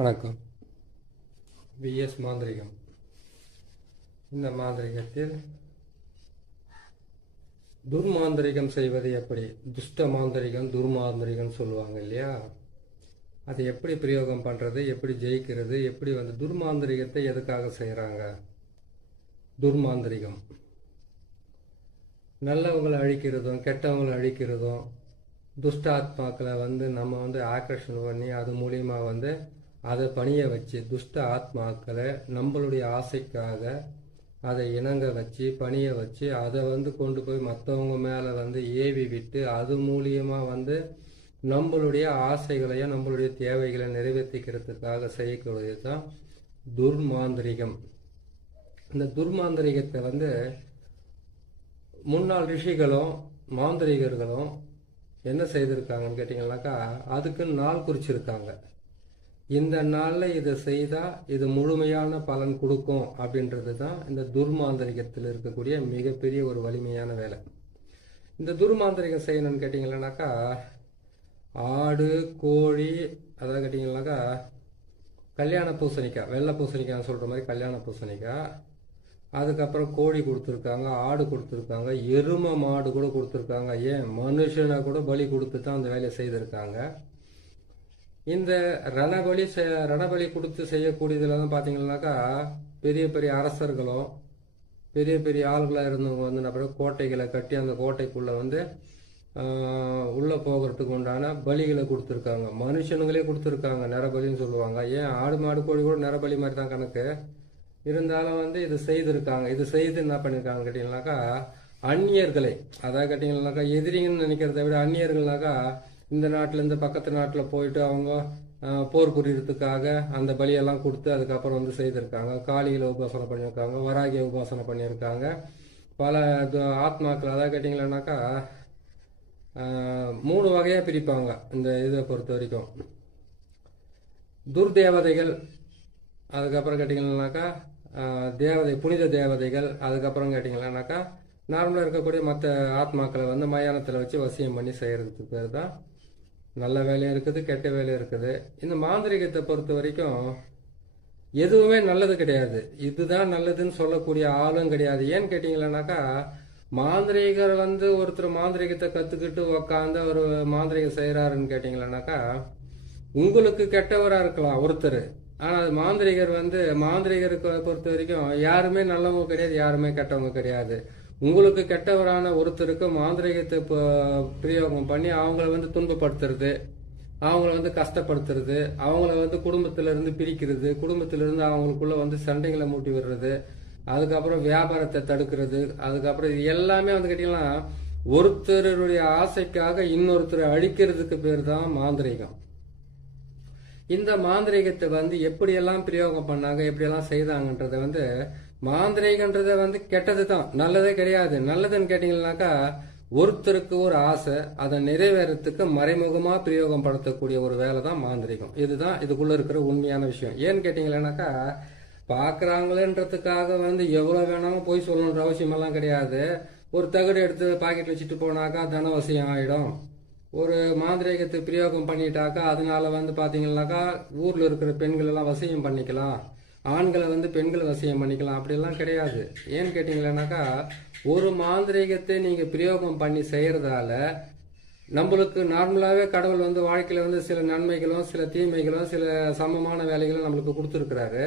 வணக்கம். விஎஸ் மாந்திரிகம். இந்த மாந்திரிகத்தில் துர்மாந்திரிகம் செய்வது எப்படி, துஷ்ட மாந்திரிகம் துர்மாந்திரிகம் சொல்லுவாங்க இல்லையா, அதை எப்படி பிரயோகம் பண்ணுறது, எப்படி ஜெயிக்கிறது, எப்படி துர்மாந்திரிகத்தை எதுக்காக செய்கிறாங்க. துர்மாந்திரிகம் நல்லவங்களை அழிக்கிறதும் கெட்டவங்களை அழிக்கிறதும், துஷ்ட ஆத்மாக்களை நம்ம ஆக்கர்ஷன் பண்ணி அது மூலியமாக அதை பணிய வச்சு துஷ்ட ஆத்மாக்களை நம்மளுடைய ஆசைக்காக அதை இணங்க வச்சு பணிய வச்சு அதை கொண்டு போய் மற்றவங்க மேலே ஏவி விட்டு அது மூலியமாக நம்மளுடைய ஆசைகளையும் நம்மளுடைய தேவைகளை நிறைவேற்றிக்கிறதுக்காக செய்யக்கூடியது தான் துர்மாந்திரிகம். இந்த துர்மாந்திரிகத்தை முன்னாள் ரிஷிகளும் மாந்திரிகர்களும் என்ன செய்திருக்காங்கன்னு கேட்டிங்கன்னாக்கா, அதுக்கு நாள் குறிச்சிருக்காங்க. இந்த நாளில் இதை செய்தால் இது முழுமையான பலன் கொடுக்கும் அப்படின்றது தான் இந்த துர்மாந்திரிகத்தில் இருக்கக்கூடிய மிகப்பெரிய ஒரு வலிமையான வேலை. இந்த துர்மாந்திரிகம் செய்யணும்னு கேட்டிங்கன்னாக்கா, ஆடு கோழி அதாவது கேட்டிங்கன்னாக்கா கல்யாண பூசணிக்காய், வெள்ளை பூசணிக்காய் சொல்கிற மாதிரி கல்யாண பூசணிக்காய், அதுக்கப்புறம் கோழி கொடுத்துருக்காங்க, ஆடு கொடுத்துருக்காங்க, எருமை மாடு கூட கொடுத்துருக்காங்க, ஏன் மனுஷனை கூட பலி கொடுத்து தான் அந்த வேலையை செய்திருக்காங்க. இந்த ரணபலி கொடுத்து செய்யக்கூடியதுல தான் பார்த்தீங்கன்னாக்கா, பெரிய பெரிய அரசர்களும் பெரிய பெரிய ஆள்களாக இருந்தவங்க அப்புறம் கோட்டைகளை கட்டி அந்த கோட்டைக்குள்ளே உள்ளே போகிறதுக்கு உண்டான பலிகளை கொடுத்துருக்காங்க. மனுஷனுங்களே கொடுத்துருக்காங்க, நரபலின்னு சொல்லுவாங்க. ஏன் ஆடு மாடு கோழி கூட நரபலி மாதிரி தான் கணக்கு இருந்தாலும் இது செய்திருக்காங்க. இது செய்து என்ன பண்ணியிருக்காங்க கேட்டிங்கனாக்கா, அந்நியர்களை அதாவது கேட்டிங்கன்னாக்கா எதிரிங்கன்னு நினைக்கிறத விட அந்நியர்கள்னாக்கா இந்த நாட்டில் இந்த பக்கத்து நாட்டில் போயிட்டு அவங்க போர் புரியறதுக்காக அந்த பலியெல்லாம் கொடுத்து அதுக்கப்புறம் செய்திருக்காங்க. காளிகளை உபாசனை பண்ணியிருக்காங்க, வராகிய உபாசனை பண்ணியிருக்காங்க. பல ஆத்மாக்கள் அதாவது கேட்டிங்கன்னாக்கா 3 வகையாக பிரிப்பாங்க இந்த இதை பொறுத்த வரைக்கும். துர்தேவதைகள், அதுக்கப்புறம் கேட்டிங்கன்னாக்கா தேவதை புனித தேவதைகள், அதுக்கப்புறம் கேட்டிங்கன்னாக்கா நார்மலாக இருக்கக்கூடிய மற்ற ஆத்மாக்களை மயானத்தில் வச்சு வசியம் பண்ணி செய்கிறதுக்கு பேர் தான். நல்ல வேலையும் இருக்குது, கெட்ட வேலையும் இருக்குது. இந்த மாந்திரிகத்தை பொறுத்த வரைக்கும் எதுவுமே நல்லது கிடையாது, இதுதான் நல்லதுன்னு சொல்லக்கூடிய ஆளும் கிடையாது. ஏன்னு கேட்டிங்கன்னாக்கா, மாந்திரிகர் ஒருத்தர் மாந்திரிகத்தை கற்றுக்கிட்டு உக்காந்து ஒரு மாந்திரிகம் செய்கிறாருன்னு கேட்டிங்கன்னாக்கா, உங்களுக்கு கெட்டவராக இருக்கலாம் ஒருத்தர், ஆனால் அது மாந்திரிகர் மாந்திரிகருக்கு பொறுத்த வரைக்கும் யாருமே நல்லவங்க கிடையாது, யாருமே கெட்டவங்க கிடையாது. உங்களுக்கு கெட்டவரான ஒருத்தருக்கு மாந்திரிகத்தை பிரயோகம் பண்ணி அவங்கள துன்பப்படுத்துறது, அவங்கள கஷ்டப்படுத்துறது, அவங்கள குடும்பத்திலிருந்து பிரிக்கிறது, குடும்பத்திலிருந்து அவங்களுக்குள்ள சண்டைகளை மூட்டி விடுறது, அதுக்கப்புறம் வியாபாரத்தை தடுக்கிறது, அதுக்கப்புறம் இது எல்லாமே கேட்டீங்கன்னா ஒருத்தருடைய ஆசைக்காக இன்னொருத்தரை அழிக்கிறதுக்கு பேர் தான் மாந்திரிகம். இந்த மாந்திரிகத்தை எப்படியெல்லாம் பிரயோகம் பண்ணாங்க, எப்படியெல்லாம் செய்தாங்கன்றத மாந்திரிகன்றத கெட்டது தான், நல்லதே கிடையாது. நல்லதுன்னு கேட்டீங்கன்னாக்கா, ஒருத்தருக்கு ஒரு ஆசை அதை நிறைவேறத்துக்கு மறைமுகமா பிரயோகம் படுத்தக்கூடிய ஒரு வேலை தான் மாந்திரிகம். இதுதான் இதுக்குள்ள இருக்கிற உண்மையான விஷயம். ஏன்னு கேட்டீங்கன்னாக்கா, பாக்குறாங்களேன்றதுக்காக எவ்வளவு வேணாலும் போய் சொல்லணுன்ற அவசியம் எல்லாம் கிடையாது. ஒரு தகடு எடுத்து பாக்கெட் வச்சுட்டு போனாக்கா தனவசியம் ஆயிடும். ஒரு மாந்திரிகத்தை பிரயோகம் பண்ணிட்டாக்கா அதனால பாத்தீங்கன்னாக்கா ஊர்ல இருக்கிற பெண்கள் எல்லாம் வசியம் பண்ணிக்கலாம், ஆண்களை பெண்கள் வசியம் பண்ணிக்கலாம், அப்படிலாம் கிடையாது. ஏன்னு கேட்டீங்கன்னாக்கா, ஒரு மாந்திரிகத்தை நீங்க பிரயோகம் பண்ணி செய்யறதால நம்மளுக்கு நார்மலாவே கடவுள் வாழ்க்கையில சில நன்மைகளும் சில தீமைகளும் சில சமமான வேலைகளும் நம்மளுக்கு கொடுத்துருக்கிறாரு.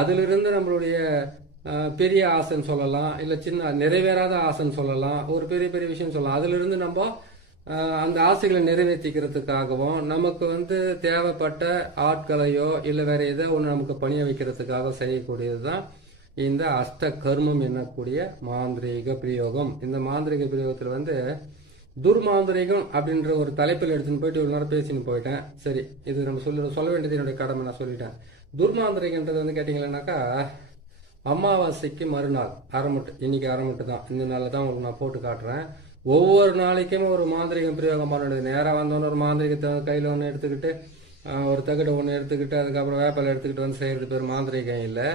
அதிலிருந்து நம்மளுடைய பெரிய ஆசைன்னு சொல்லலாம், இல்ல சின்ன நிறைவேறாத ஆசைன்னு சொல்லலாம், ஒரு பெரிய பெரிய விஷயம் சொல்லலாம். அதுல இருந்து நம்ம அந்த ஆசைகளை நிறைவேற்றிக்கிறதுக்காகவும் நமக்கு தேவைப்பட்ட ஆட்களையோ இல்லை வேற ஏதோ ஒன்று நமக்கு பணிய வைக்கிறதுக்காக செய்யக்கூடியது தான் இந்த அஷ்ட கர்மம் என்னக்கூடிய மாந்திரீக பிரயோகம். இந்த மாந்திரிக பிரயோகத்தில் துர்மாந்திரிகம் அப்படின்ற ஒரு தலைப்பில் எடுத்துன்னு போயிட்டு ஒரு நேரம் பேசின்னு போயிட்டேன். சரி, இது நம்ம சொல்ல வேண்டியது என்னுடைய கடமை, நான் சொல்லிட்டேன். துர்மாந்திரிகன்றது கேட்டிங்கன்னாக்கா, அமாவாசைக்கு மறுநாள் அரைமுட்டு, இன்னைக்கு அரைமுட்டு தான், இந்த நாளில் தான் உங்களுக்கு நான் போட்டு காட்டுறேன். ஒவ்வொரு நாளைக்குமே ஒரு மாந்திரிகம் பிரயோகம் பண்ண நேராக வந்தோன்னு ஒரு மாந்திரிகத்தை கையில் ஒன்று எடுத்துக்கிட்டு ஒரு தகடு ஒன்று எடுத்துக்கிட்டு அதுக்கப்புறம் வேப்பால் எடுத்துக்கிட்டு செய்யறது பேர் மாந்திரிகம் இல்லை.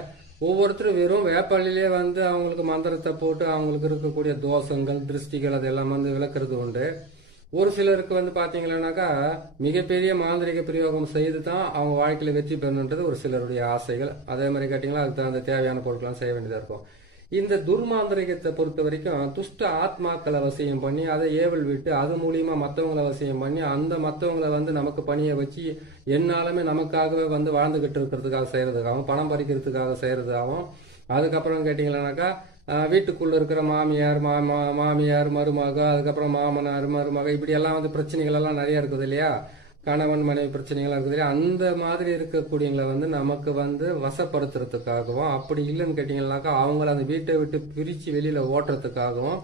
ஒவ்வொருத்தரும் வெறும் வேப்பாளிலே அவங்களுக்கு மந்திரத்தை போட்டு அவங்களுக்கு இருக்கக்கூடிய தோஷங்கள் திருஷ்டிகள் அதெல்லாம் விளக்குறது உண்டு. ஒரு சிலருக்கு வந்து பாத்தீங்கன்னாக்கா மிகப்பெரிய மாந்திரிக பிரயோகம் செய்து தான் அவங்க வாழ்க்கையில வெற்றி பெறணுன்றது ஒரு சிலருடைய ஆசைகள். அதே மாதிரி கேட்டீங்கன்னா அதுக்கு தகுந்த தேவையான பொருட்கள்லாம் செய்ய வேண்டியதா இருக்கும். இந்த துர்மாந்திரிகத்தை பொறுத்த வரைக்கும் துஷ்ட ஆத்மாக்களை வசியம் பண்ணி அதை ஏவல் விட்டு அது மூலியமா மற்றவங்களை வசியம் பண்ணி அந்த மற்றவங்களை வந்து நமக்கு பணியை வச்சு என்னாலுமே நமக்காகவே வந்து வாழ்ந்துகிட்டு இருக்கிறதுக்காக செய்யறதுக்காகவும் பணம் பறிக்கிறதுக்காக செய்யறதுக்காகவும் அதுக்கப்புறம் கேட்டீங்கன்னாக்கா வீட்டுக்குள்ள இருக்கிற மாமியார் மருமக, அதுக்கப்புறம் மாமனார் மருமக, இப்படி எல்லாம் வந்து பிரச்சனைகள் எல்லாம் நிறைய இருக்குது இல்லையா, கணவன் மனைவி பிரச்சனைகள் இருக்குது இல்லையா, அந்த மாதிரி இருக்கக்கூடியவங்களை வந்து நமக்கு வந்து வசப்படுத்துறதுக்காகவும், அப்படி இல்லைன்னு கேட்டீங்கன்னாக்கா அவங்கள அந்த வீட்டை விட்டு பிரிச்சு வெளியில ஓட்டுறதுக்காகவும்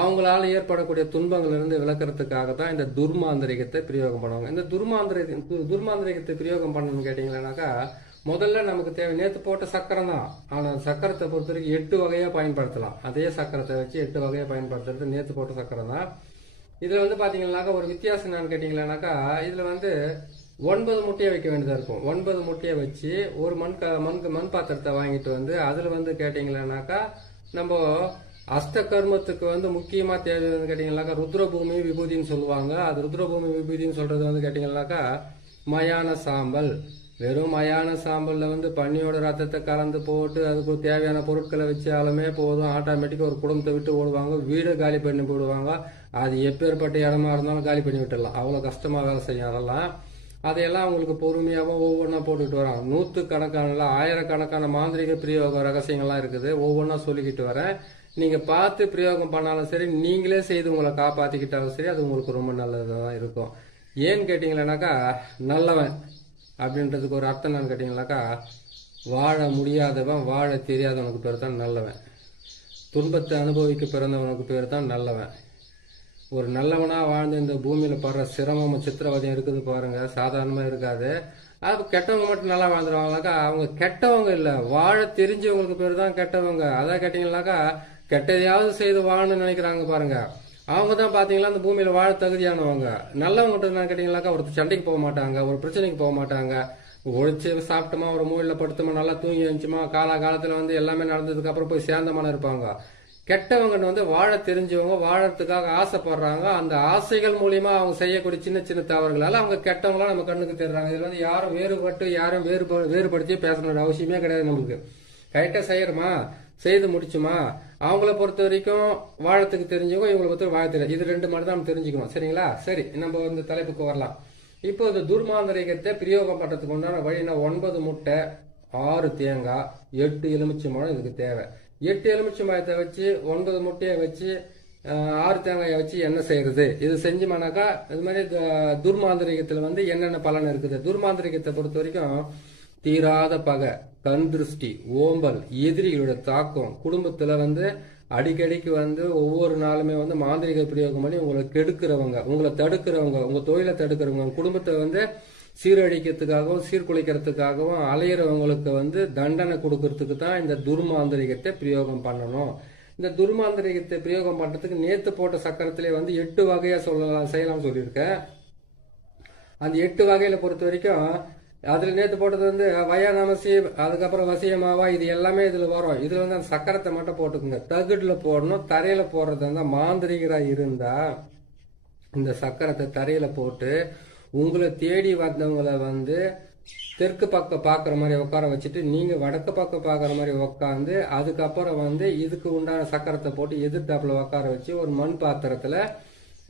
அவங்களால ஏற்படக்கூடிய துன்பங்கள் இருந்து விளக்குறதுக்காக தான் இந்த துர்மாந்திரிகத்தை பிரயோகம் பண்ணுவாங்க. இந்த துர்மாந்திரிகத்தை பிரயோகம் பண்ணணும்னு கேட்டீங்கன்னாக்கா முதல்ல நமக்கு தேவை நேற்று போட்ட சக்கரம் தான். ஆனால் சக்கரத்தை பொறுத்த வரைக்கும் 8 வகையா பயன்படுத்தலாம். அதே சக்கரத்தை வச்சு 8 வகையா பயன்படுத்துறது நேற்று போட்ட சக்கரம் தான். இதுல வந்து பாத்தீங்கன்னாக்கா ஒரு வித்தியாசம் என்னன்னு கேட்டீங்கன்னாக்கா இதுல வந்து 9 முட்டையை வைக்க வேண்டியதா இருக்கும். 9 முட்டையை வச்சு ஒரு மண் பாத்திரத்தை வாங்கிட்டு வந்து அதுல வந்து கேட்டீங்கன்னாக்கா நம்ம அஷ்ட கர்மத்துக்கு வந்து முக்கியமா தேவை கேட்டீங்கன்னாக்கா ருத்ரபூமி விபூதின்னு சொல்லுவாங்க. அது ருத்ரபூமி விபூதின்னு சொல்றது வந்து கேட்டீங்கன்னாக்கா மயான சாம்பல். வெறும் மயான சாம்பல்ல வந்து பன்னியோட ரத்தத்தை கலந்து போட்டு அதுக்கு தேவையான பொருட்களை வச்சாலுமே போதும், ஆட்டோமேட்டிக்கா ஒரு குடும்பத்தை விட்டு ஓடுவாங்க, வீடை காலி பண்ணி போடுவாங்க. அது எப்பேற்பட்ட இடமா இருந்தாலும் காலி பண்ணி விட்டுடலாம். அவ்வளவு கஷ்டமா வேலை செய்யும். அதையெல்லாம் அவங்களுக்கு பொறுமையாகவும் ஒவ்வொன்றா போட்டுக்கிட்டு வராங்க. 100கணக்கான ஆயிரக்கணக்கான மாந்திரிக பிரயோக ரகசியங்கள்லாம் இருக்குது. ஒவ்வொன்றா சொல்லிக்கிட்டு வரேன். நீங்க பார்த்து பிரயோகம் பண்ணாலும் சரி, நீங்களே செய்து உங்களை காப்பாத்திக்கிட்டாலும் சரி, அது உங்களுக்கு ரொம்ப நல்லதுதான் இருக்கும். ஏன்னு கேட்டீங்கன்னாக்கா நல்லவன் அப்படின்றதுக்கு ஒரு அர்த்தம் என்னன்னு கேட்டீங்கன்னாக்கா வாழ முடியாதவன் வாழ தெரியாதவனுக்கு பேர் தான் நல்லவன். துன்பத்தை அனுபவிக்க பிறந்தவனுக்கு பேர் தான் நல்லவன். ஒரு நல்லவனா வாழ்ந்து இந்த பூமியில படுற சிரமம் சித்திரவதையும் இருக்குது பாருங்க, சாதாரணமா இருக்காது. அது கெட்டவங்க மட்டும் நல்லா வாழ்ந்துருவாங்கனாக்கா அவங்க கெட்டவங்க இல்ல, வாழ தெரிஞ்சவங்களுக்கு பேர் தான் கெட்டவங்க. அதான் கேட்டீங்கன்னாக்கா கெட்டதையாவது செய்து வாழணும்னு நினைக்கிறாங்க பாருங்க, அவங்க தான் பாத்தீங்களா அந்த பூமியில வாழ தகுதியானவங்க. நல்லவங்க கேட்டீங்கன்னாக்கா ஒருத்தர் சண்டைக்கு போக மாட்டாங்க, ஒரு பிரச்சனைக்கு போக மாட்டாங்க, ஒழிச்சு சாப்பிட்டோமா ஒரு மூலையில படுத்தோமா நல்லா தூங்கி வந்துச்சுமா காலத்துல வந்து எல்லாமே நடந்ததுக்கு அப்புறம் போய் சேர்ந்தமான இருப்பாங்க. கெட்டவங்க வந்து வாழ தெரிஞ்சவங்க, வாழறதுக்காக ஆசைப்படுறாங்க. அந்த ஆசைகள் மூலியமா அவங்க செய்யக்கூடிய சின்ன சின்ன தவறுகளால அவங்க கெட்டவங்களா நம்ம கண்ணுக்கு தெரிறாங்க. இதுல வந்து யாரும் வேறுபடுத்தி பேசணுன்ற அவசியமே கிடையாது. நம்மளுக்கு கரெக்டா செய்யறோமா, செய்து முடிச்சுமா, அவங்கள பொறுத்த வரைக்கும் வாழத்துக்கு தெரிஞ்சவங்க, இவங்களை பொறுத்த வாழ தெரியாது. இது 2 மட்டும் தான் நம்ம தெரிஞ்சுக்கணும். சரிங்களா? சரி, நம்ம இந்த தலைப்புக்கு வரலாம். இப்போ இந்த துர்மாந்திரிகத்தை பிரயோகம் பண்றதுக்கு உண்டான வழினா 9 முட்டை, 6 தேங்காய், 8 எலுமிச்சம்பழம் இதுக்கு தேவை. 8 எலுமிச்சம்பழத்தை வச்சு 9 முட்டையை வச்சு 6 தேங்காயை வச்சு என்ன செய்யறது? இது செஞ்சோம்னாக்கா இது மாதிரி துர்மாந்திரிகத்துல வந்து என்னென்ன பலன் இருக்குது? துர்மாந்திரிகத்தை பொறுத்த வரைக்கும் தீராத பகை, கண் திருஷ்டி, ஓம்பல், எதிரிகளோட தாக்கம், குடும்பத்துல வந்து அடிக்கடிக்கு வந்து ஒவ்வொரு நாளுமே வந்து மாந்திரிக பிரயோகம் பண்ணி உங்களை கெடுக்கிறவங்க, உங்களை தடுக்கிறவங்க, உங்க தொழிலை தடுக்கிறவங்க, குடும்பத்தை வந்து சீரழிக்கிறதுக்காகவும் சீர்குலைக்கிறதுக்காகவும் அலையிறவங்களுக்கு வந்து தண்டனை கொடுக்கறதுக்கு தான் இந்த துர்மாந்திரிகத்தை பிரயோகம் பண்ணணும். இந்த துர்மாந்திரிகத்தை பிரயோகம் பண்றதுக்கு நேத்து போட்ட சக்கரத்திலே வந்து 8 வகையா செய்யலாம் சொல்லியிருக்கேன். அந்த 8 வகையில பொறுத்த வரைக்கும் அதுல நேத்து போட்டது வந்து வயானமசி, அதுக்கப்புறம் வசியமாவா, இது எல்லாமே இதுல வரும். இதுல வந்து அந்த சக்கரத்தை மட்டும் போட்டுக்குங்க. தகுடுல போடணும். தரையில போடுறது வந்து மாந்திரிகரா இருந்தா இந்த சக்கரத்தை தரையில போட்டு உங்களை தேடி வந்தவங்களை வந்து தெற்கு பக்கம் பாக்குற மாதிரி உட்கார வச்சுட்டு நீங்க வடக்கு பக்கம் பாக்குற மாதிரி உட்காந்து அதுக்கப்புறம் வந்து இதுக்கு உண்டான சக்கரத்தை போட்டு எதிர்த்தாப்புல உட்கார வச்சு ஒரு மண் பாத்திரத்துல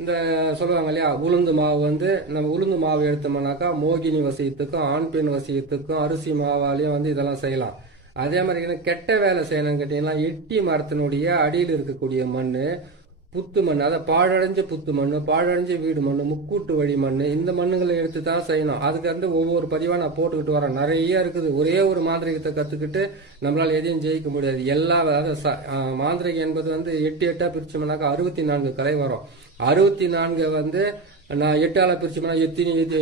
இந்த சொல்லுவாங்க இல்லையா உளுந்து மாவு வந்து நம்ம உளுந்து மாவு எடுத்தோம்னாக்கா மோகினி வசியத்துக்கும் ஆண் பெண் வசியத்துக்கும் அரிசி மாவாலையும் வந்து இதெல்லாம் செய்யலாம். அதே மாதிரி கெட்ட வேலை செய்யணும்னு கேட்டீங்கன்னா எட்டி மரத்தினுடைய அடியில் இருக்கக்கூடிய மண், புத்து மண், அதை பாழடைஞ்ச புத்து மண், பாழடைஞ்ச வீடு மண், முக்கூட்டு வழி மண், இந்த மண்ணுங்களை எடுத்து தான் செய்யணும். அதுக்கு வந்து ஒவ்வொரு பதிவா நான் போட்டுக்கிட்டு வரேன். நிறைய இருக்குது. ஒரே ஒரு மாந்திரிகத்தை கத்துக்கிட்டு நம்மளால எதையும் ஜெயிக்க முடியாது. எல்லா மாந்திரிகம் என்பது வந்து 8 பிரிச்சோம்னாக்கா 64 கலை வரும். 64 வந்து நான் 8ஆல பிரிச்சோம்னா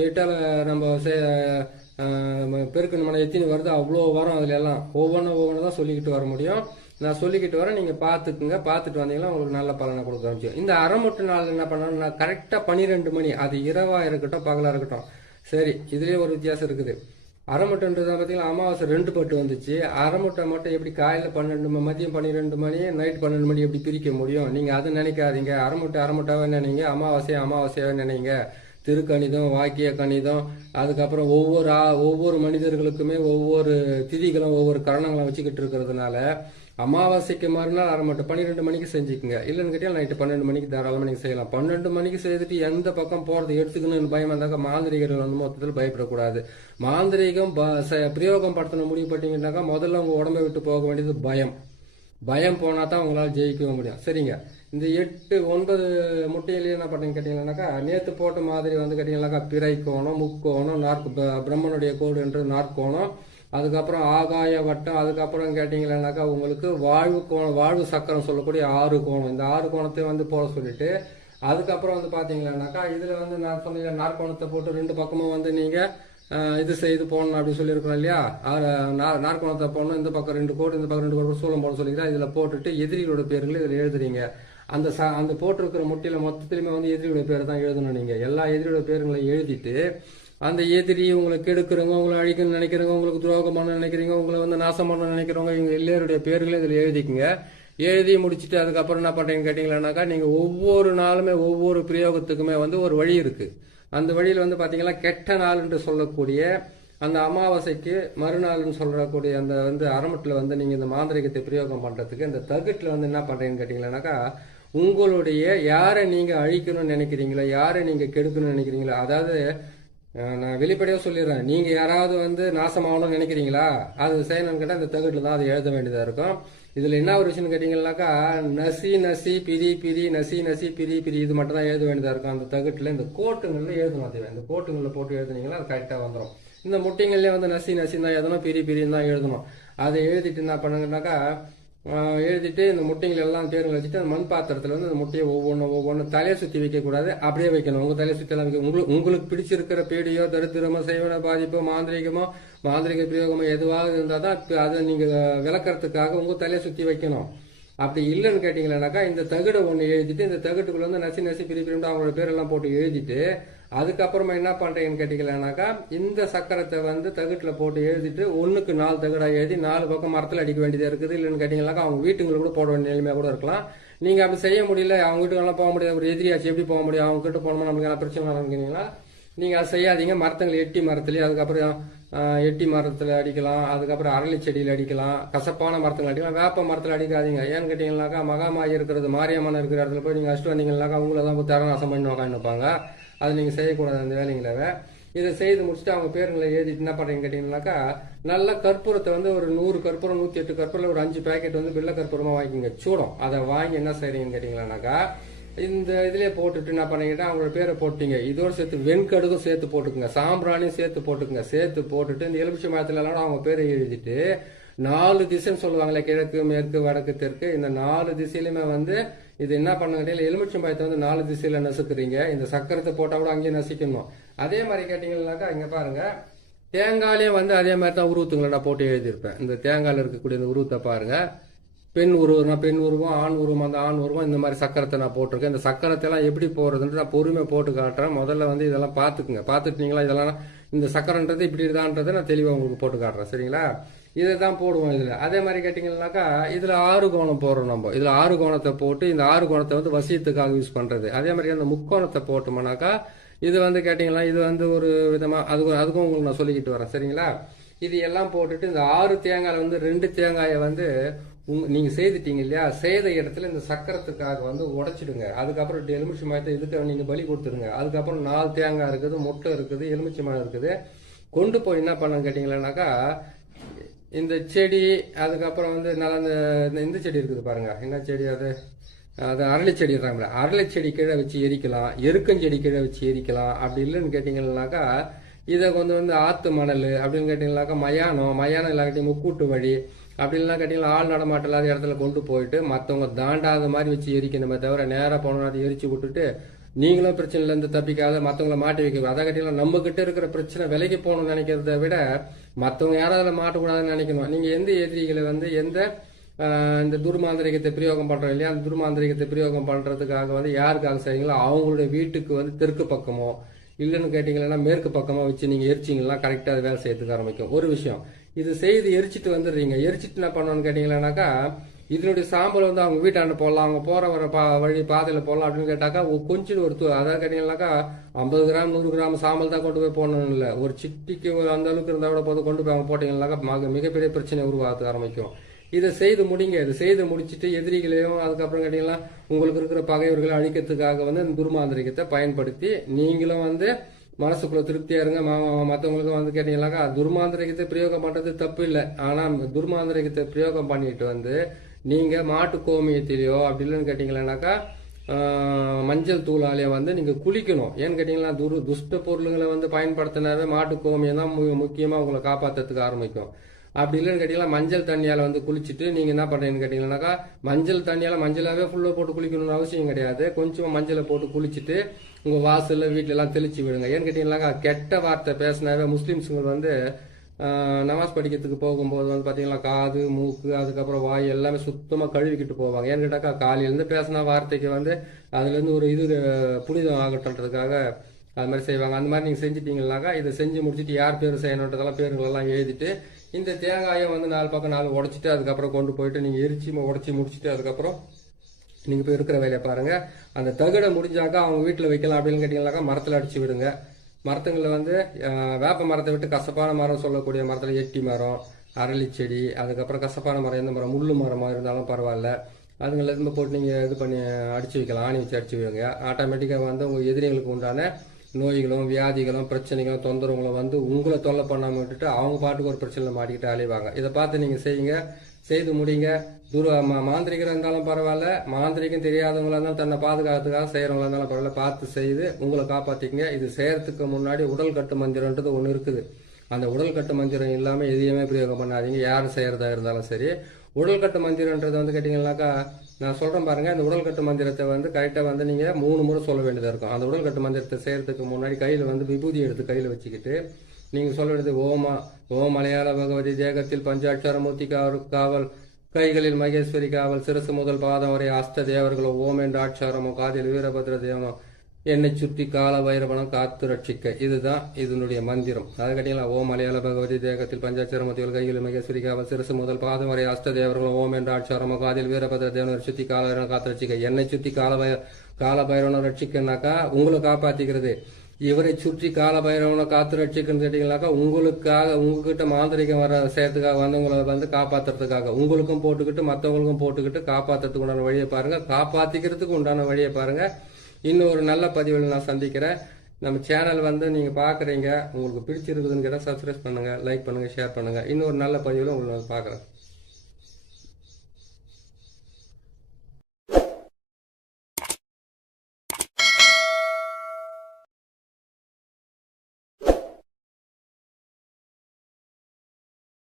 எட்டால நம்ம பெருக்கணும்னா எத்தினி வருது அவ்வளோ வரும். அதுல எல்லாம் ஒவ்வொன்று தான் சொல்லிக்கிட்டு வர முடியும். நான் சொல்லிக்கிட்டு வரேன், நீங்க பாத்துக்குங்க. பாத்துட்டு வந்தீங்கன்னா உங்களுக்கு நல்ல பலனை கொடுக்க ஆரம்பிச்சு. இந்த அரைமுட்டு நாள் என்ன பண்ணணும், நான் கரெக்டா 12 மணி, அது இரவா இருக்கட்டும் பகலா இருக்கட்டும், சரி இதுலயே ஒரு வித்தியாசம் இருக்குது. அரைமுட்டைன்றது பார்த்தீங்கன்னா அமாவாசை 2 பட்டு வந்துச்சு. அரைமுட்டை மட்டும் எப்படி காலையில் 12 மதியம் 12 மணி நைட் 12 மணி எப்படி பிரிக்க முடியும்? நீங்கள் அதை நினைக்காதீங்க. அரைமுட்டாவே நினைங்க, அமாவாசையாவே நினைங்க. திருக்கணிதம், வாக்கிய கணிதம், அதுக்கப்புறம் ஒவ்வொரு மனிதர்களுக்குமே ஒவ்வொரு திதிகளும் ஒவ்வொரு கரணங்களும் வச்சுக்கிட்டு இருக்கிறதுனால அமாவாசைக்கு மறுநாள் அரைமட்டை 12 மணிக்கு செஞ்சுக்குங்க. இல்லைன்னு கேட்டால் நைட்டு 12 மணிக்கு தாராளமாக நீங்கள் செய்யலாம். 12 மணிக்கு செய்துட்டு எந்த பக்கம் போகிறது எடுத்துக்கணும்னு பயம் வந்தாக்க மாந்திரிகர்கள் வந்து மொத்தத்தில் பயப்படக்கூடாது. மாந்திரிகம் பிரயோகம் படுத்தின முடிவு பட்டீங்கன்னாக்கா முதல்ல உங்கள் உடம்பை விட்டு போக வேண்டியது பயம் போனால் தான் உங்களால் ஜெயிக்க முடியும். சரிங்க. இந்த 8 9 முட்டையிலேயே என்ன பண்ணீங்க கேட்டீங்கன்னாக்கா, நேற்று போட்ட மாதிரி வந்து கேட்டீங்கன்னாக்கா பிறை கோணம், முக்கோணம், பிரம்மனுடைய கோடு என்று நாற்கோணம், அதுக்கப்புறம் ஆகாய வட்டம், அதுக்கப்புறம் கேட்டீங்கன்னாக்கா உங்களுக்கு வாழ்வு சக்கரம் சொல்லக்கூடிய 6 கோணம். இந்த 6 கோணத்தை வந்து போட சொல்லிட்டு அதுக்கப்புறம் வந்து பாத்தீங்கன்னாக்கா இதுல வந்து நான் சொன்ன நாற்கோணத்தை போட்டு 2 பக்கமும் வந்து நீங்க இது செய்து போடணும் அப்படின்னு சொல்லியிருக்கிறோம் இல்லையா. நாற்கோணத்தை போடணும், இந்த பக்கம் 2 கோடு இந்த பக்கம் 2 கோடு சூளம் போட சொல்லிக்கிறேன். இதுல போட்டுட்டு எதிரிகளோட பேர்களை இதுல எழுதுறீங்க. அந்த போட்டிருக்கிற முட்டையில மொத்தத்திலுமே வந்து எதிரியோட பேர் தான் எழுதணும். நீங்க எல்லா எதிரியோட பேருங்களை எழுதிட்டு அந்த எதிரி உங்களை கெடுக்கிறவங்க, உங்களை அழிக்கணும்னு நினைக்கிறவங்க, உங்களுக்கு துரோகம் பண்ண நினைக்கிறீங்க, உங்களை வந்து நாசம் பண்ண நினைக்கிறவங்க, இவங்க எல்லாருடைய பேர்களையும் இதில் எழுதிக்குங்க. எழுதி முடிச்சுட்டு அதுக்கப்புறம் என்ன பண்றீங்கன்னு கேட்டீங்கன்னாக்கா, நீங்க ஒவ்வொரு நாளுமே ஒவ்வொரு பிரயோகத்துக்குமே வந்து ஒரு வழி இருக்கு. அந்த வழியில் வந்து பாத்தீங்கன்னா கெட்ட நாள் என்று சொல்லக்கூடிய அந்த அமாவாசைக்கு மறுநாள்னு சொல்லக்கூடிய அந்த வந்து அரைமுட்டில் வந்து நீங்க இந்த மாந்திரிகத்தை பிரயோகம் பண்றதுக்கு இந்த தகுட்டில் வந்து என்ன பண்றீங்கன்னு கேட்டீங்கன்னாக்கா, உங்களுடைய யாரை நீங்க அழிக்கணும்னு நினைக்கிறீங்களோ, யாரை நீங்க கெடுக்கணும்னு நினைக்கிறீங்களோ, அதாவது நான் வெளிப்படையாக சொல்லிடுறேன், நீங்க யாராவது வந்து நாசமாகணும்னு நினைக்கிறீங்களா, அது செய்யணும்னு கேட்டால் இந்த தகுட்டில் தான் அதை எழுத வேண்டியதா இருக்கும். இதுல என்ன ஒரு விஷயம் கேட்டீங்கன்னாக்கா, நசி பிரி இது மட்டும் தான் எழுத வேண்டியதா இருக்கும். அந்த தகுட்டில் இந்த கோட்டுங்கள்ல எழுதணும். அதுவே இந்த கோட்டுங்களில் போட்டு எழுதுனீங்கன்னா அது கரெக்டாக வந்துடும். இந்த முட்டைங்கள்லேயே வந்து நசி தான் எழுதணும், பிரின்னு தான் எழுதணும். அதை எழுதிட்டு என்ன பண்ணுங்கன்னாக்கா, எழுதிட்டு இந்த முட்டைகள் எல்லாம் பேருங்க வச்சுட்டு அந்த மண் பாத்திரத்தில் வந்து அந்த முட்டையை ஒவ்வொன்றும் தலையை சுற்றி வைக்கக்கூடாது, அப்படியே வைக்கணும். உங்கள் தலையை சுற்றி எல்லாம் வைக்க உங்களுக்கு பிடிச்சிருக்கிற பேடியோ தரித்திரமோ செய்வன பாதிப்போ மாந்திரிக பிரயோகமோ எதுவாக இருந்தால் தான் அதை நீங்கள் விளக்கறதுக்காக உங்கள் தலையை சுற்றி வைக்கணும். அப்படி இல்லைன்னு கேட்டீங்கன்னாக்கா, இந்த தகுடை ஒன்று எழுதிட்டு இந்த தகுட்டுக்குள்ள வந்து நசி பிரிப்பிட்டு அவங்களோட பேரெல்லாம் போட்டு எழுதிட்டு அதுக்கப்புறமா என்ன பண்றீங்கன்னு கேட்டீங்கன்னாக்கா, இந்த சக்கரத்தை வந்து தகுட்டுல போட்டு எழுதிட்டு 1க்கு 4 தகுடா எழுதி 4 பக்கம் மரத்தில் அடிக்க வேண்டியது இருக்குது. இல்லைன்னு கேட்டீங்கன்னாக்கா அவங்க வீட்டுங்களை கூட போட வேண்டிய நிலைமையா கூட இருக்கலாம். நீங்க அப்படி செய்ய முடியல, அவங்க வீட்டுக்கெல்லாம் போக முடியாது, ஒரு எதிரியாச்சு எப்படி போக முடியும், அவங்க கிட்ட போனோம்னா நமக்கு என்ன பிரச்சனை நடந்தீங்கன்னா நீங்க அதை செய்யாதீங்க. மரத்தங்களை எட்டி மரத்துலயே, அதுக்கப்புறம் எட்டி மரத்துல அடிக்கலாம், அதுக்கப்புறம் அரளி செடியில் அடிக்கலாம், கசப்பான மரத்துல அடிக்கலாம், வேப்ப மரத்துல அடிக்காதீங்க. ஏன்னு கேட்டீங்கன்னாக்கா, மகாமாயி இருக்கிறது மாரியம்மன் இருக்கிற இடத்துல போய் நீங்க அடிச்சுட்டு வந்தீங்கன்னாக்கா அவங்கள தான் தரநாசம் பண்ணி உட்காந்துப்பாங்க. அது நீங்க செய்யக்கூடாது அந்த வேலைங்களை. இதை செய்து முடிச்சுட்டு அவங்க பேருங்களை எழுதிட்டு என்ன பண்றீங்க கேட்டீங்கன்னாக்கா, நல்ல கற்பூரத்தை வந்து ஒரு 100 கற்பூரம் 108 கற்பூரம் ஒரு 5 பேக்கெட் வந்து வெள்ளை கற்பூரமா வாங்கிக்கோங்க, சூடம். அதை வாங்கி என்ன செய்றீங்கன்னு கேட்டீங்கன்னாக்கா, இந்த இதுலயே போட்டுட்டு என்ன பண்ணீங்கன்னா அவங்களோட பேரை போட்டீங்க. இதோட சேர்த்து வெண்கடுகும் சேர்த்து போட்டுக்குங்க, சாம்பிராணியும் சேர்த்து போட்டுக்குங்க. சேர்த்து போட்டுட்டு இந்த எலுமிச்சை மரத்துல எல்லாம் அவங்க பேரை எழுதிட்டு 4 திசைன்னு சொல்லுவாங்களே, கிழக்கு மேற்கு வடக்கு தெற்கு, இந்த 4 திசையிலுமே வந்து இது என்ன பண்ணுங்க, எலுமிச்சம்பழத்தை வந்து 4 திசையில நசுக்குறீங்க. இந்த சக்கரத்தை போட்டா கூட அங்கேயே நசிக்கணும். அதே மாதிரி கேட்டீங்கன்னாக்கா இங்க பாருங்க, தேங்காயிலே வந்து அதே மாதிரி தான் உருவத்துங்களை நான் போட்டு எழுதியிருப்பேன். இந்த தேங்காயில இருக்கக்கூடிய இந்த உருவத்தை பாருங்க, பெண் உருவம், ஆண் உருவம், அந்த ஆண் உருவம், இந்த மாதிரி சக்கரத்தை நான் போட்டிருக்கேன். இந்த சக்கரத்தை எல்லாம் எப்படி போறதுன்னு நான் பொறுமையை போட்டு காட்டுறேன். முதல்ல வந்து இதெல்லாம் பாத்துக்குங்க. பாத்துட்டீங்களா, இதெல்லாம் இந்த சக்கரன்றது இப்படி இதான்றதை நான் தெளிவா உங்களுக்கு போட்டு காட்டுறேன். சரிங்களா, இதை தான் போடுவோம் இதுல. அதே மாதிரி கேட்டீங்கன்னாக்கா இதுல 6 கோணம் போடுறோம் நம்ம. இதுல 6 கோணத்தை போட்டு இந்த 6 கோணத்தை வந்து வசியத்துக்காக யூஸ் பண்றது. அதே மாதிரி அந்த முக்கோணத்தை போட்டோம்னாக்கா இது வந்து கேட்டீங்களா, இது வந்து ஒரு விதமா அதுக்கும் உங்களுக்கு நான் சொல்லிக்கிட்டு வரேன். சரிங்களா, இது எல்லாம் போட்டுட்டு இந்த 6 தேங்காயில வந்து 2 தேங்காயை வந்து நீங்க செய்துட்டீங்க இல்லையா, செய்த இடத்துல இந்த சக்கரத்துக்காக வந்து உடைச்சிடுங்க. அதுக்கப்புறம் எலுமிச்சை மரத்தை இதுக்கு நீங்க பலி கொடுத்துருங்க. அதுக்கப்புறம் 4 தேங்காய் இருக்குது, முட்டை இருக்குது, எலுமிச்சை மரம் இருக்குது. கொண்டு போய் என்ன பண்ண கேட்டீங்கன்னாக்கா, இந்த செடி, அதுக்கப்புறம் வந்து நல்லா இந்த செடி இருக்குது பாருங்க, என்ன செடி அது அரளி செடி இருக்காங்களே, அரளி செடி கீழே வச்சு எரிக்கலாம், எருக்கஞ்செடி கீழே வச்சு எரிக்கலாம். அப்படி இல்லைன்னு கேட்டீங்கன்னாக்கா இதை வந்து ஆத்து மணல் அப்படின்னு கேட்டீங்கன்னாக்கா மயானம் இல்லாட்டி முக்கூட்டு வழி அப்படி இல்லைன்னா கேட்டீங்கன்னா ஆள் நடமாட்டம் இல்லாத இடத்துல கொண்டு போயிட்டு மற்றவங்க தாண்டாத மாதிரி வச்சு எரிக்கணுமே தவிர நேராக போனோம்னா அதை எரிச்சு விட்டுட்டு நீங்களும் பிரச்சனைல இருந்து தப்பிக்காத மற்றவங்களை மாட்டி வைக்க. அதை கேட்டீங்கன்னா நம்ம கிட்ட இருக்கிற பிரச்சனை விலைக்கு போகணும்னு நினைக்கிறத விட மற்றவங்க யாராவது மாட்டக்கூடாதுன்னு நினைக்கணும். நீங்க எந்த எதிரிகளை வந்து இந்த துர்மாந்திரிகத்தை பிரயோகம் பண்றோம் இல்லையா, அந்த துர்மாந்திரிகத்தை பிரயோகம் பண்றதுக்காக வந்து யாருக்காக செய்றீங்களோ அவங்களுடைய வீட்டுக்கு வந்து தெற்கு பக்கமோ இல்லைன்னு கேட்டீங்கன்னா மேற்கு பக்கமாக வச்சு நீங்கள் எரிச்சிங்கன்னா கரெக்டாக அது வேலை செய்யறதுக்கு ஆரம்பிக்கும். ஒரு விஷயம், இது செய்து எரிச்சிட்டு வந்துடுறீங்க. எரிச்சிட்டு என்ன பண்ணணும்னு கேட்டீங்கன்னாக்கா, இதனுடைய சாம்பல் வந்து அவங்க வீட்டாண்டு போடலாம், அவங்க போற வர வழி பாதையில் போடலாம் அப்படின்னு கேட்டாக்கா கொஞ்சம் அதாவது கேட்டீங்கன்னாக்கா 50 கிராம் 100 கிராம் சாம்பல் தான் கொண்டு போய் போடணும் இல்லை, ஒரு சிட்டிக்கு அந்த அளவுக்கு இருந்தால் கூட போது கொண்டு போய் அவங்க போட்டீங்கன்னாக்கா மிகப்பெரிய பிரச்சனை உருவாக ஆரம்பிக்கும். இதை செய்து முடிங்க. இதை செய்து முடிச்சுட்டு எதிரிகளையும் அதுக்கப்புறம் கேட்டீங்கன்னா உங்களுக்கு இருக்கிற பகைவர்களை அழிக்கிறதுக்காக வந்து இந்த துர்மாந்திரிகத்தை பயன்படுத்தி நீங்களும் வந்து மனசுக்குள்ள திருப்தியா இருங்க. மற்றவங்களுக்கு வந்து கேட்டீங்கன்னாக்கா துர்மாந்திரிகத்தை பிரயோகம் பண்றது தப்பு இல்லை. ஆனா துர்மாந்திரிகத்தை பிரயோகம் பண்ணிட்டு வந்து நீங்க மாட்டு கோமியத்திலேயோ அப்படி இல்லைன்னு கேட்டீங்கன்னாக்கா மஞ்சள் தூளாலேயே வந்து நீங்க குளிக்கணும். ஏன்னு கேட்டீங்கன்னா துஷ்ட பொருள்களை வந்து பயன்படுத்தினாவே மாட்டு கோமியம் தான் முக்கியமா உங்களை காப்பாற்றுறதுக்கு ஆரம்பிக்கும். அப்படி இல்லைன்னு கேட்டீங்கன்னா மஞ்சள் தண்ணியால் வந்து குளிச்சுட்டு நீங்கள் என்ன பண்ணுறீங்கன்னு கேட்டீங்கன்னாக்கா மஞ்சள் தண்ணியால் மஞ்சளாவே ஃபுல்லாக போட்டு குளிக்கணும்னு அவசியம் கிடையாது. கொஞ்சமாக மஞ்சளை போட்டு குளிச்சுட்டு உங்கள் வாசலில் வீட்டிலலாம் தெளிச்சு விடுங்க. ஏன்னு கேட்டீங்கன்னாக்கா கெட்ட வார்த்தை பேசினாவே முஸ்லீம்ஸுங்க வந்து நமாஸ் படிக்கிறதுக்கு போகும்போது வந்து பார்த்தீங்கன்னா காது மூக்கு அதுக்கப்புறம் வாய் எல்லாமே சுத்தமாக கழுவிக்கிட்டு போவாங்க. ஏன்னு கேட்டாக்கா காலையிலேருந்து பேசின வார்த்தைக்கு வந்து அதுலேருந்து ஒரு புனிதம் ஆகட்டுன்றதுக்காக அது மாதிரி செய்வாங்க. அந்த மாதிரி நீங்கள் செஞ்சிட்டீங்கன்னாக்கா இதை செஞ்சு முடிச்சுட்டு யார் பேர் செய்யணுன்றதெல்லாம் பேருங்களெல்லாம் எழுதிட்டு இந்த தேங்காயை வந்து 4 பக்கம் 4 உடைச்சிட்டு அதுக்கப்புறம் கொண்டு போயிட்டு நீங்கள் எரிச்சு உடச்சி முடிச்சுட்டு அதுக்கப்புறம் நீங்கள் போய் இருக்கிற வேலையை பாருங்கள். அந்த தகுடை முடிஞ்சாக்கா அவங்க வீட்டில் வைக்கலாம். அப்படின்னு கேட்டிங்கனாக்கா மரத்தில் அடிச்சு விடுங்க. மரத்துங்களை வந்து வேப்ப மரத்தை விட்டு கசப்பான மரம் சொல்லக்கூடிய மரத்தில் எட்டி மரம், அரளி செடி, அதுக்கப்புறம் கசப்பான மரம் எந்த மரம் முள்ளு மரமாக இருந்தாலும் பரவாயில்ல, அதுங்களை இருந்து போட்டு நீங்கள் இது பண்ணி அடிச்சு வைக்கலாம். ஆணி வச்சு அடிச்சு வைங்க. ஆட்டோமேட்டிக்காக வந்து உங்கள் எதிரிகளுக்கு உண்டான நோய்களும் வியாதிகளும் பிரச்சனைகளும் தொந்தரவுகளும் வந்து உங்களை தொல்லை பண்ணாமல் விட்டுட்டு அவங்க பாட்டுக்கு ஒரு பிரச்சனை மாட்டிக்கிட்டு அலைவாங்க. இதை பார்த்து நீங்கள் செய்யுங்க, செய்து முடிங்க. மாந்திரிகராக இருந்தாலும் பரவாயில்ல, மாந்திரிகம் தெரியாதவங்களா இருந்தாலும் தன்னை பாதுகாத்துக்காக செய்கிறவங்களா இருந்தாலும் பரவாயில்ல, பார்த்து செய்து உங்களை காப்பாற்றிக்கங்க. இது செய்யறதுக்கு முன்னாடி உடல் கட்டு மந்திரன்றது ஒன்று இருக்குது. அந்த உடல் கட்டு மந்திரம் இல்லாமல் எதையுமே பிரயோகம் பண்ணாதீங்க. யார் செய்கிறதா இருந்தாலும் சரி. உடல் கட்டு மந்திரன்றது வந்து கேட்டிங்கன்னாக்கா நான் சொல்கிறேன் பாருங்கள், அந்த உடல் கட்டு மந்திரத்தை வந்து கரெக்டாக வந்து நீங்கள் 3 முறை சொல்ல வேண்டியதாக இருக்கும். அந்த உடல் கட்டு மந்திரத்தை செய்கிறதுக்கு முன்னாடி கையில் வந்து விபூதி எடுத்து கையில் வச்சுக்கிட்டு நீங்கள் சொல்ல வேண்டியது ஓம் மலையாள பகவதி தேகத்தில் பஞ்சாட்சாரமூர்த்தி காவல், கைகளில் மகேஸ்வரி காவல், சிரசு முதல் பாதம் வரை அஸ்த தேவர்களோ ஓம் என்ற ஆட்சாரமும், காதில் வீரபத்ர தேவனும், என்னை சுற்றி கால வைரவனம் காத்து ரட்சிக்க. இதுதான் இதனுடைய மந்திரம். அதை கேட்டீங்களா, ஓம் மலையாள பகவதி தேகத்தில் பஞ்சாட்சாரமூர்த்திகள் கைகளில் மகேஸ்வரி காவல், சிரசு முதல் பாதம் வரை அஸ்த தேவர்களும் ஓம் என்ற ஆட்சாரமும், காதில் வீரபத்ர தேவனை சுற்றி கால வைரவனம் காத்து ரட்சிக்க. என்னை சுற்றி கால பைரவனை ரட்சிக்கனாக்கா உங்களை காப்பாத்திக்கிறது. இவரை சுற்றி கால பைரவனை காத்து ரட்சிக்கன்னு கேட்டீங்கன்னாக்கா உங்களுக்காக உங்ககிட்ட மாந்திரிகம் வர செய்யறதுக்காக வந்தவங்களை வந்து காப்பாத்துறதுக்காக உங்களுக்கும் போட்டுக்கிட்டு மற்றவங்களுக்கும் போட்டுக்கிட்டு காப்பாத்துறதுக்கு உண்டான வழியை பாருங்க, காப்பாத்திக்கிறதுக்கு உண்டான வழியை பாருங்க. இன்னும் ஒரு நல்ல பதிவில் நான் சந்திக்கிறேன். நம்ம சேனல் வந்து நீங்கள் பார்க்குறீங்க, உங்களுக்கு பிடிச்சிருக்குதுன்னு கேட்டால் சப்ஸ்கிரைப் பண்ணுங்கள், லைக் பண்ணுங்கள், ஷேர் பண்ணுங்கள். இன்னொரு நல்ல பதிவில் உங்களை பார்க்குறேன்.